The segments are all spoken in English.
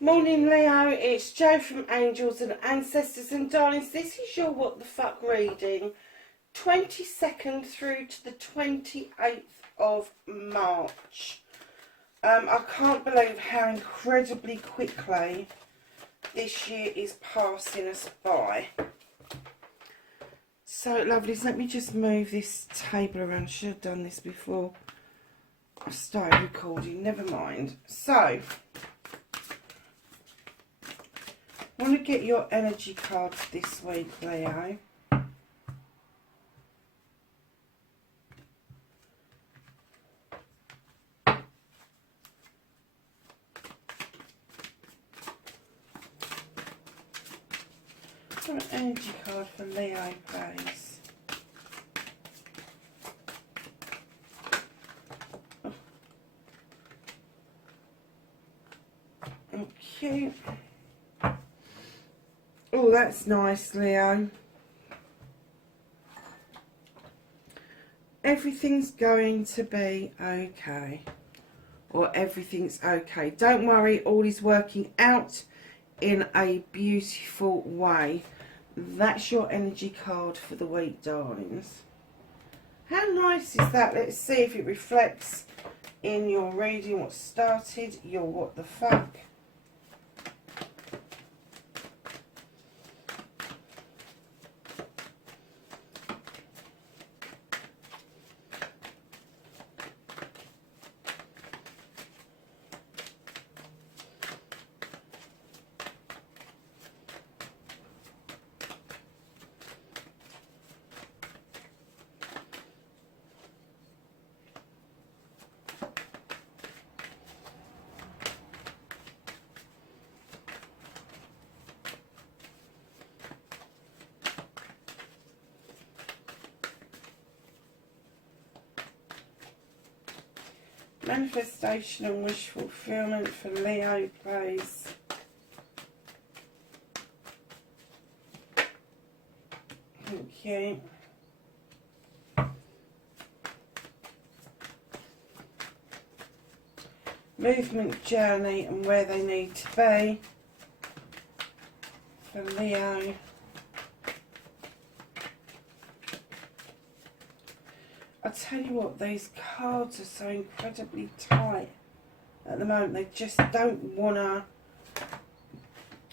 Morning Leo, it's Jo from Angels and Ancestors, and darlings, this is your What the Fuck reading, 22nd through to the 28th of March. I can't believe how incredibly quickly this year is passing us by. So lovelies, let me just move this table around. I should have done this before I started recording, never mind. So I want to get your energy cards this week, Leo. An energy card for Leo, please. Okay. Oh, that's nice, Leo. Everything's going to be okay. Or everything's okay. Don't worry, all is working out in a beautiful way. That's your energy card for the week, darlings. How nice is that? Let's see if it reflects in your reading what started your What the Fuck. Manifestation and wish fulfillment for Leo, please. Thank you. Movement, journey and where they need to be for Leo. I tell you what, these cards are so incredibly tight at the moment. They just don't want to,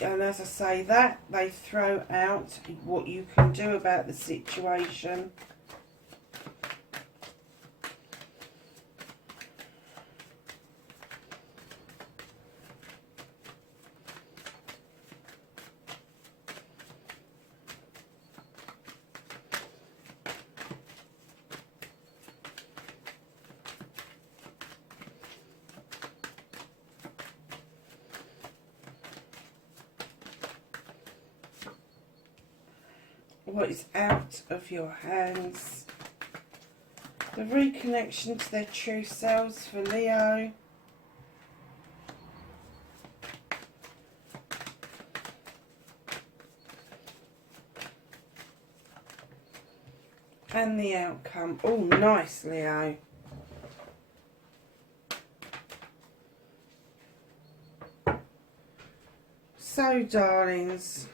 and as I say that, they throw out what you can do about the situation. What is out of your hands? The reconnection to their true selves for Leo. And the outcome. Oh, nice, Leo. So, darlings,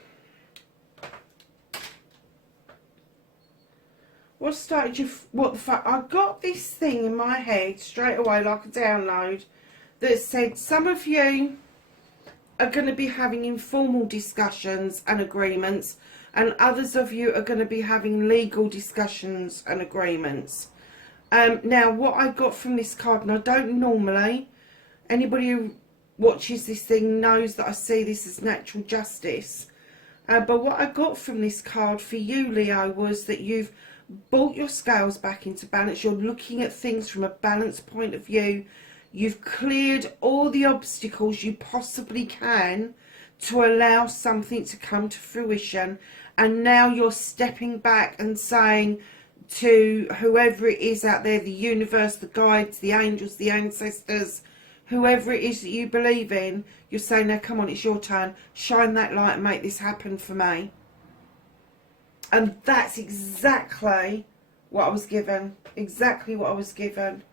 what started you? What the fuck? I got this thing in my head straight away, like a download, that said some of you are going to be having informal discussions and agreements, and others of you are going to be having legal discussions and agreements. Now, what I got from this card, and I don't normally, anybody who watches this thing knows that I see this as natural justice. But what I got from this card for you, Leo, was that you've brought your scales back into balance. You're looking at things from a balanced point of view. You've cleared all the obstacles you possibly can to allow something to come to fruition. And now you're stepping back and saying, to whoever it is out there, the universe, the guides, the angels, the ancestors, whoever it is that you believe in, you're saying, now come on, it's your turn. Shine that light and make this happen for me. And that's exactly what I was given. Exactly what I was given.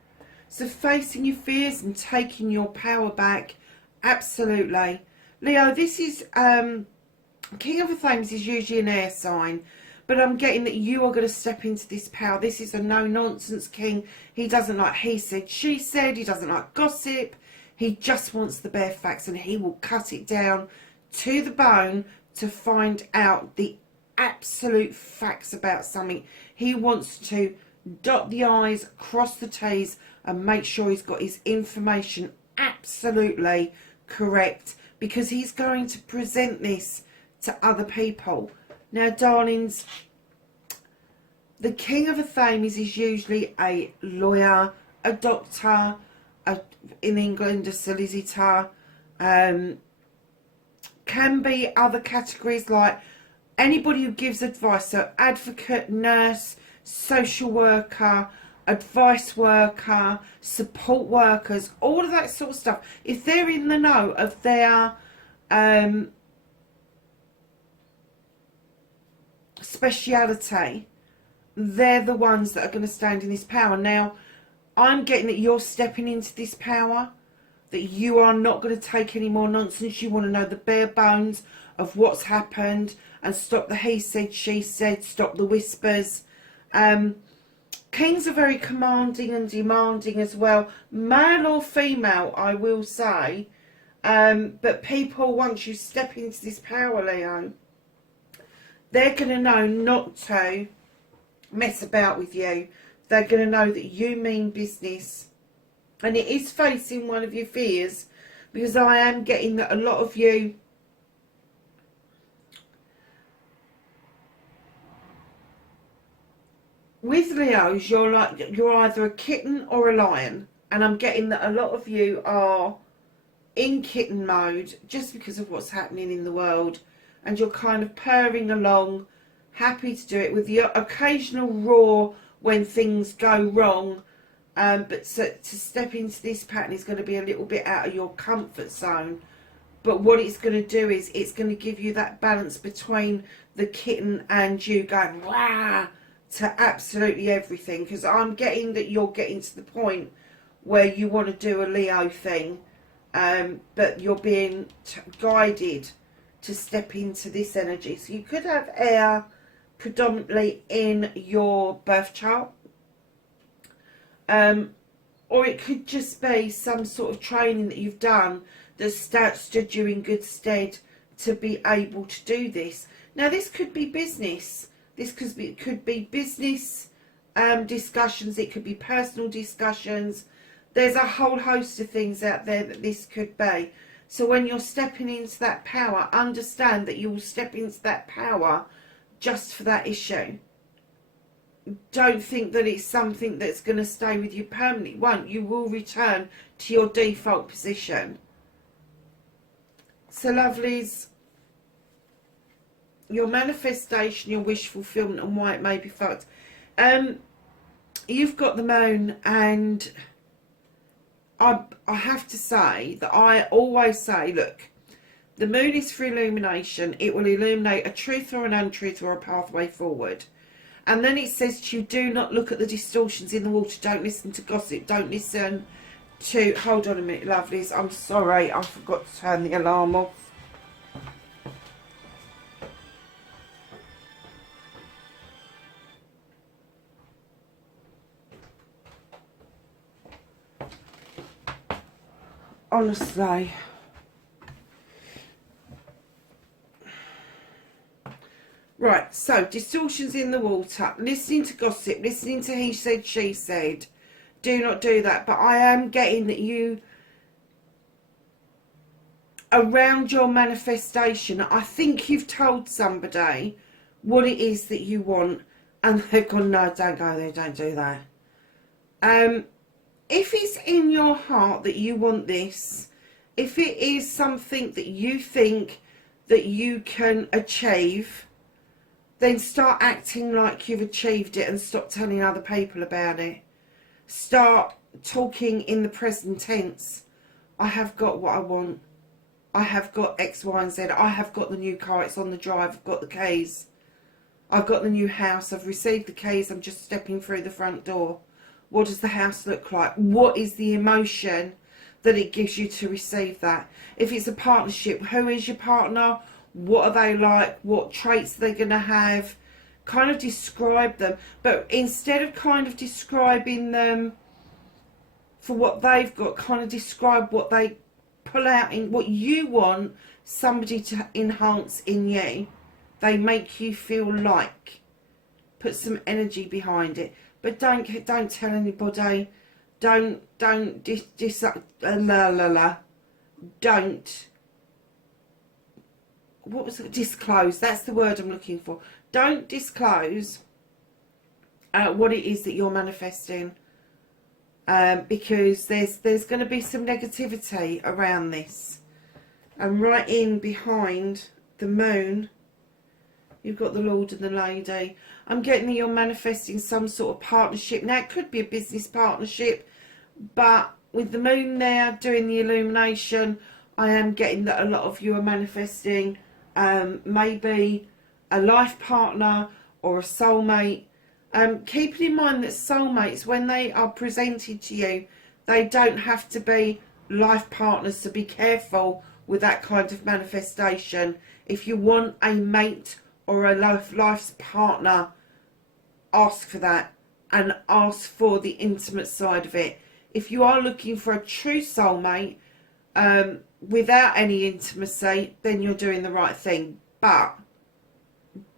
So facing your fears and taking your power back, absolutely. Leo, this is, King of the Flames is usually an air sign. But I'm getting that you are going to step into this power. This is a no-nonsense king. He doesn't like he said, she said. He doesn't like gossip. He just wants the bare facts. And he will cut it down to the bone to find out the absolute facts about something. He wants to dot the I's, cross the T's, and make sure he's got his information absolutely correct. Because he's going to present this to other people. Now, darlings, the King of the Flames is usually a lawyer, a doctor, in England, a solicitor. Can be other categories like anybody who gives advice. So, advocate, nurse, social worker, advice worker, support workers, all of that sort of stuff. If they're in the know of their speciality, they're the ones that are going to stand in this power. Now, I'm getting that you're stepping into this power, that you are not going to take any more nonsense. You want to know the bare bones of what's happened and stop the he said, she said, stop the whispers. Kings are very commanding and demanding as well, male or female, I will say. But people, once you step into this power, Leo, they're going to know not to mess about with you. They're going to know that you mean business. And it is facing one of your fears, because I am getting that a lot of you with Leos, you're either a kitten or a lion. And I'm getting that a lot of you are in kitten mode just because of what's happening in the world. And you're kind of purring along, happy to do it, with the occasional roar when things go wrong. But to step into this pattern is going to be a little bit out of your comfort zone. But what it's going to do is it's going to give you that balance between the kitten and you going wah to absolutely everything. Because I'm getting that you're getting to the point where you want to do a Leo thing. But you're being guided to step into this energy. So you could have air predominantly in your birth chart. Or it could just be some sort of training that you've done that stood you in good stead to be able to do this. Now, this could be business. This could be business discussions. It could be personal discussions. There's a whole host of things out there that this could be. So when you're stepping into that power, understand that you will step into that power just for that issue. Don't think that it's something that's going to stay with you permanently. It won't. You will return to your default position. So, lovelies, your manifestation, your wish fulfillment, and why it may be fucked. You've got the moon, and I have to say that I always say, look, the moon is for illumination. It will illuminate a truth or an untruth or a pathway forward. And then it says to you, do not look at the distortions in the water. Don't listen to gossip. Don't listen to... Hold on a minute, lovelies. I'm sorry. I forgot to turn the alarm off. Honestly. Right, so distortions in the water, listening to gossip, listening to he said, she said. Do not do that. But I am getting that you, around your manifestation, I think you've told somebody what it is that you want, and they've gone, no, don't go there, don't do that. If it's in your heart that you want this, if it is something that you think that you can achieve, then start acting like you've achieved it and stop telling other people about it. Start talking in the present tense. I have got what I want. I have got X, Y, and Z. I have got the new car. It's on the drive. I've got the keys. I've got the new house. I've received the keys. I'm just stepping through the front door. What does the house look like? What is the emotion that it gives you to receive that? If it's a partnership, who is your partner? What are they like? What traits are they going to have? Kind of describe them. But instead of kind of describing them for what they've got, kind of describe what they pull out in what you want somebody to enhance in you. They make you feel like. Put some energy behind it. But don't tell anybody. Don't what was it? Disclose. That's the word I'm looking for. Don't disclose what it is that you're manifesting, because there's going to be some negativity around this. And right in behind the moon, you've got the Lord and the Lady. I'm getting that you're manifesting some sort of partnership. Now, it could be a business partnership, but with the moon there doing the illumination, I am getting that a lot of you are manifesting maybe a life partner or a soulmate. Keeping in mind that soulmates, when they are presented to you, they don't have to be life partners, so be careful with that kind of manifestation. If you want a mate or a life's partner, ask for that and ask for the intimate side of it. If you are looking for a true soulmate without any intimacy, then you're doing the right thing. But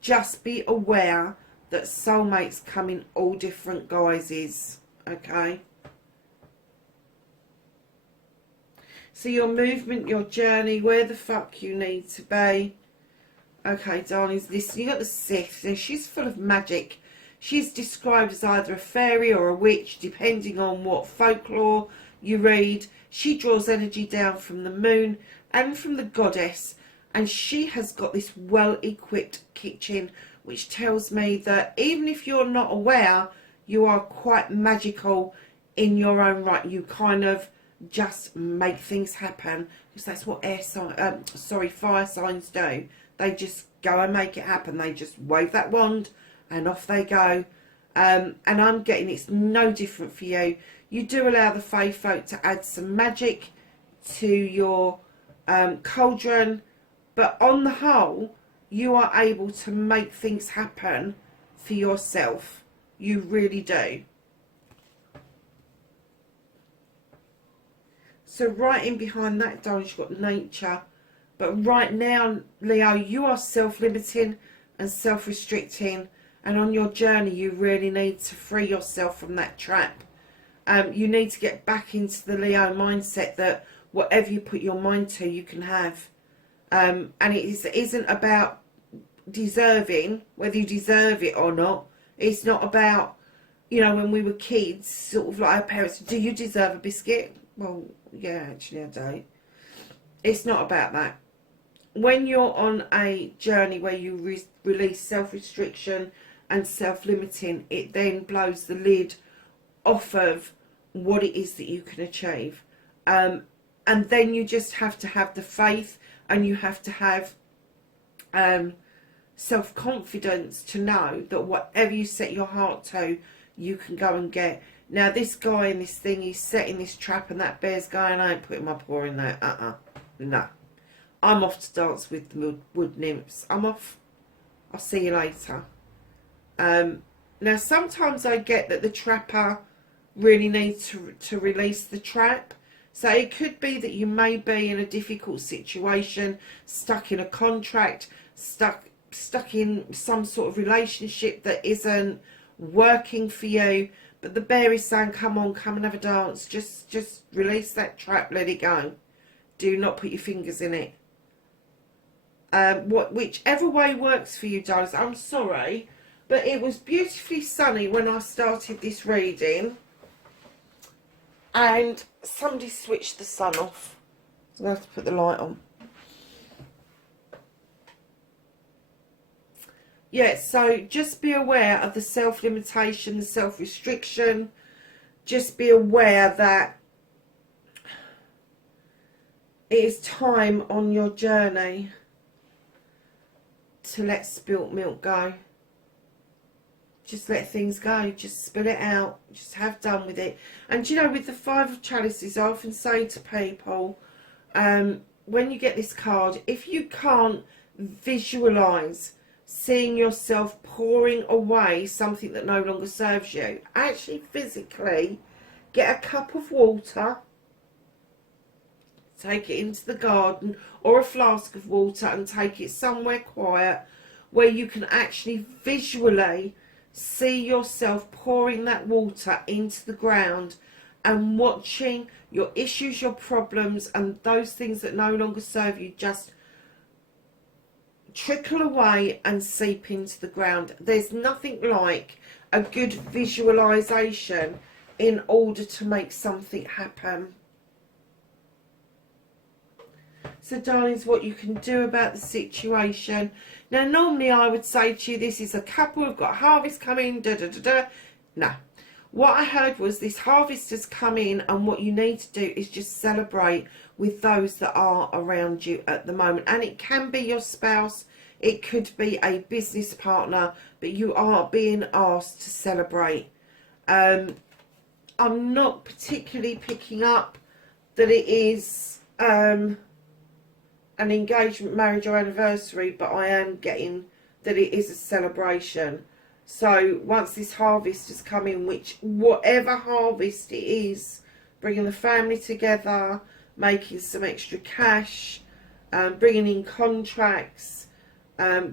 just be aware that soulmates come in all different guises, okay? So your movement, your journey, where the fuck you need to be. Okay, darlings, listen, you got the Sith. Now, she's full of magic. She's described as either a fairy or a witch, depending on what folklore you read. She draws energy down from the moon and from the goddess. And she has got this well-equipped kitchen, which tells me that even if you're not aware, you are quite magical in your own right. You kind of just make things happen, because that's what fire signs do. They just go and make it happen. They just wave that wand and off they go. And I'm getting it's no different for you. You do allow the fae folk to add some magic to your cauldron, but on the whole, you are able to make things happen for yourself. You really do. So right in behind that, darling, you've got nature. But right now, Leo, you are self-limiting and self-restricting. And on your journey, you really need to free yourself from that trap. You need to get back into the Leo mindset that whatever you put your mind to, you can have. And it isn't about deserving, whether you deserve it or not. It's not about, you know, when we were kids, sort of like our parents, do you deserve a biscuit? Well, yeah, actually I do. It's not about that. When you're on a journey where you release self-restriction and self-limiting, it then blows the lid off of what it is that you can achieve. And then you just have to have the faith, and you have to have self-confidence to know that whatever you set your heart to, you can go and get. Now, this guy in this thing, he's setting this trap, and that bear's going, I ain't putting my paw in there. No. I'm off to dance with the wood nymphs. I'm off. I'll see you later. Now, sometimes I get that the trapper really needs to release the trap. So it could be that you may be in a difficult situation, stuck in a contract, stuck in some sort of relationship that isn't working for you. But the bear is saying, come on, come and have a dance. Just release that trap, let it go. Do not put your fingers in it. Whichever way works for you, darlings. I'm sorry, but it was beautifully sunny when I started this reading. And somebody switched the sun off. So I'm going to have to put the light on. Yeah, so just be aware of the self-limitation, the self-restriction. Just be aware that it is time on your journey to let spilt milk go. Just let things go. Just spill it out. Just have done with it. And you know, with the Five of Chalices, I often say to people, when you get this card, if you can't visualise seeing yourself pouring away something that no longer serves you, actually physically get a cup of water, take it into the garden, or a flask of water, and take it somewhere quiet where you can actually visually see yourself pouring that water into the ground and watching your issues, your problems, and those things that no longer serve you just trickle away and seep into the ground. There's nothing like a good visualization in order to make something happen. So, darlings, what you can do about the situation. Now, normally I would say to you, this is a couple, we've got harvest coming, da da da da. No. What I heard was this harvest has come in, and what you need to do is just celebrate with those that are around you at the moment. And it can be your spouse, it could be a business partner, but you are being asked to celebrate. I'm not particularly picking up that it is an engagement, marriage or anniversary, but I am getting that it is a celebration. So once this harvest has come in, which whatever harvest it is, bringing the family together, making some extra cash, bringing in contracts,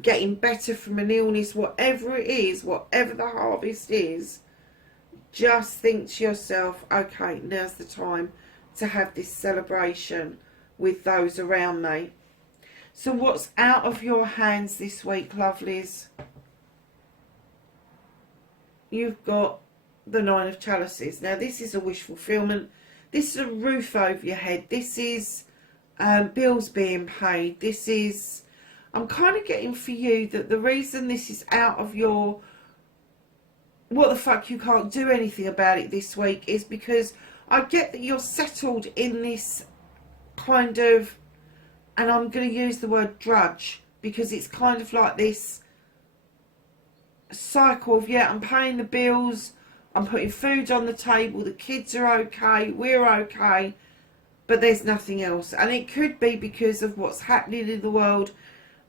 getting better from an illness, whatever it is, whatever the harvest is, just think to yourself, okay, now's the time to have this celebration with those around me. So what's out of your hands this week, lovelies? You've got the Nine of Chalices. Now, this is a wish fulfillment. This is a roof over your head. This is bills being paid. This is, I'm kind of getting for you that the reason this is out of your, what the fuck, you can't do anything about it this week, is because I get that you're settled in this kind of, and I'm going to use the word drudge, because it's kind of like this cycle of, yeah, I'm paying the bills, I'm putting food on the table, the kids are okay, we're okay, but there's nothing else. And it could be because of what's happening in the world,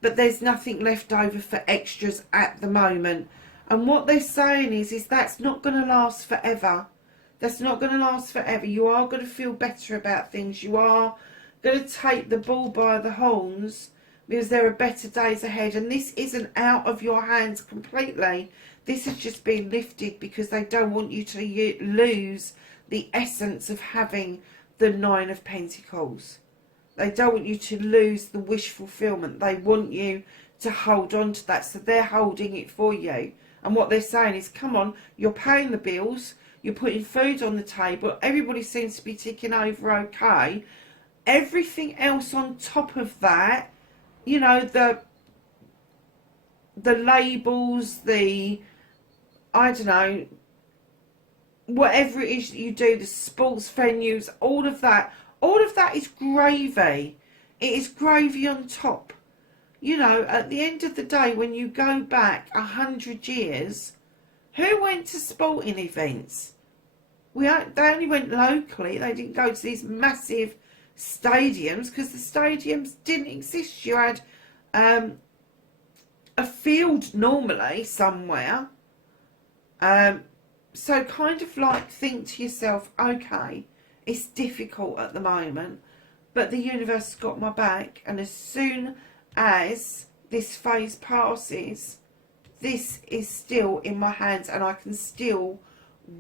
but there's nothing left over for extras at the moment. And what they're saying is that's not going to last forever. That's not going to last forever. You are going to feel better about things. You are going to take the bull by the horns, because there are better days ahead. And this isn't out of your hands completely. This has just been lifted because they don't want you to lose the essence of having the Nine of Pentacles. They don't want you to lose the wish fulfillment. They want you to hold on to that. So they're holding it for you. And what they're saying is, come on, you're paying the bills, you're putting food on the table, everybody seems to be ticking over okay. Everything else on top of that, you know, the labels, the, I don't know, whatever it is that you do, the sports venues, all of that is gravy. It is gravy on top. You know, at the end of the day, when you go back 100 years, who went to sporting events? They only went locally. They didn't go to these massive stadiums, because the stadiums didn't exist. You had a field normally somewhere. So kind of like think to yourself, okay, it's difficult at the moment, but the universe has got my back, and as soon as this phase passes, this is still in my hands and I can still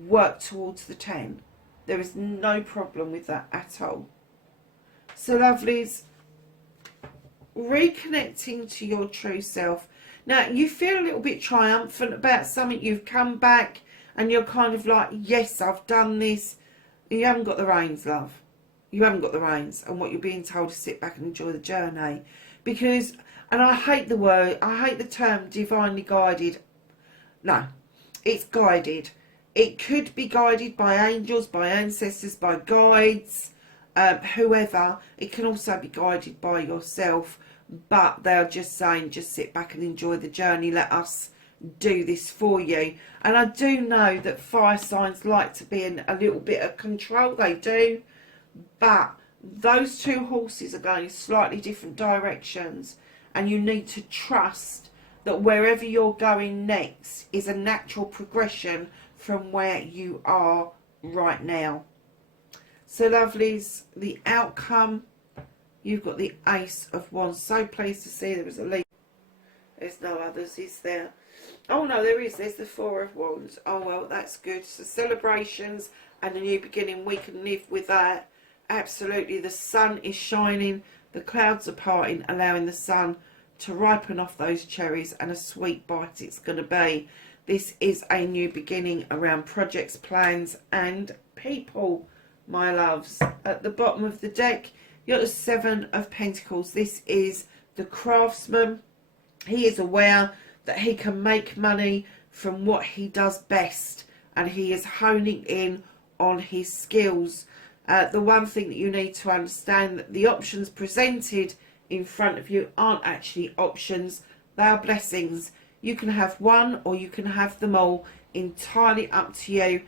work towards the 10. There is no problem with that at all. So lovelies, reconnecting to your true self. Now, you feel a little bit triumphant about something. You've come back and you're kind of like, yes, I've done this. You haven't got the reins, love. You haven't got the reins. And what you're being told is sit back and enjoy the journey. because, and I hate the word, I hate the term divinely guided. No, it's guided. It could be guided by angels, by ancestors, by guides, whoever. It can also be guided by yourself, but they're just saying, just sit back and enjoy the journey. Let us do this for you. And I do know that fire signs like to be in a little bit of control. They do, but those two horses are going slightly different directions, and you need to trust that wherever you're going next is a natural progression from where you are right now. So lovelies, the outcome, you've got the Ace of Wands. So pleased to see there was a leaf. There's no others, is there? Oh no, there is. There's the Four of Wands. Oh well, that's good. So celebrations and a new beginning, we can live with that. Absolutely. The sun is shining, the clouds are parting, allowing the sun to ripen off those cherries, and a sweet bite it's going to be. This is a new beginning around projects, plans and people, my loves. At the bottom of the deck, you've got the Seven of Pentacles. This is the craftsman. He is aware that he can make money from what he does best, and he is honing in on his skills. The one thing that you need to understand, that the options presented in front of you aren't actually options, they are blessings. You can have one or you can have them all, entirely up to you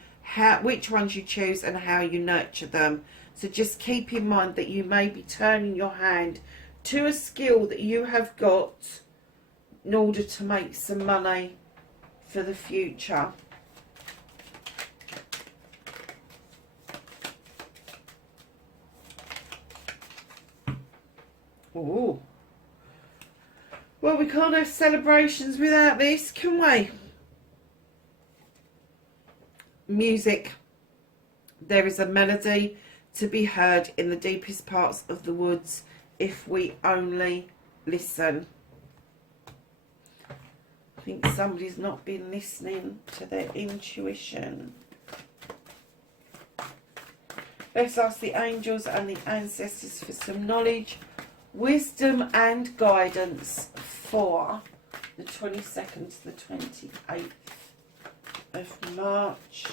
which ones you choose and how you nurture them. So just keep in mind that you may be turning your hand to a skill that you have got in order to make some money for the future. Oh, well, we can't have celebrations without this, can we? Music. There is a melody to be heard in the deepest parts of the woods if we only listen. I think somebody's not been listening to their intuition. Let's ask the angels and the ancestors for some knowledge, wisdom and guidance for the 22nd to the 28th of March.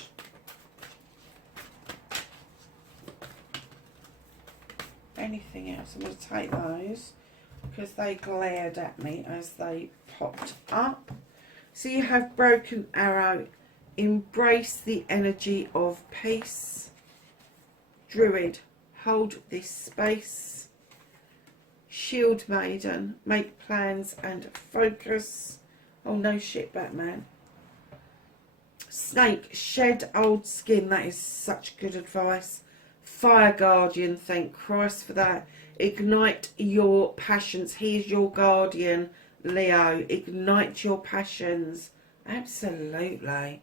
Anything else? I'm going to take those because they glared at me as they popped up. So you have Broken Arrow, embrace the energy of peace. Druid, hold this space. Shield Maiden, make plans and focus. Oh no shit, Batman. Snake, shed old skin. That is such good advice. Fire Guardian, thank Christ for that. Ignite your passions. He is your guardian, Leo. Ignite your passions. Absolutely.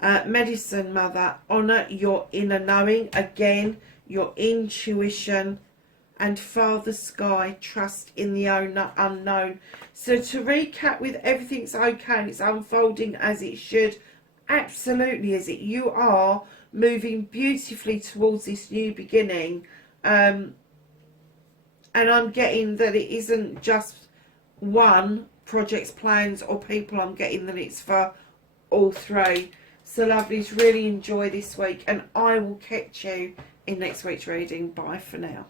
Medicine Mother, honour your inner knowing. Again, your intuition. And Father Sky, trust in the unknown. So to recap, with everything's okay and it's unfolding as it should, absolutely is it. You are moving beautifully towards this new beginning. And I'm getting that it isn't just one, projects, plans or people. I'm getting that it's for all three. So lovelies, really enjoy this week, and I will catch you in next week's reading. Bye for now.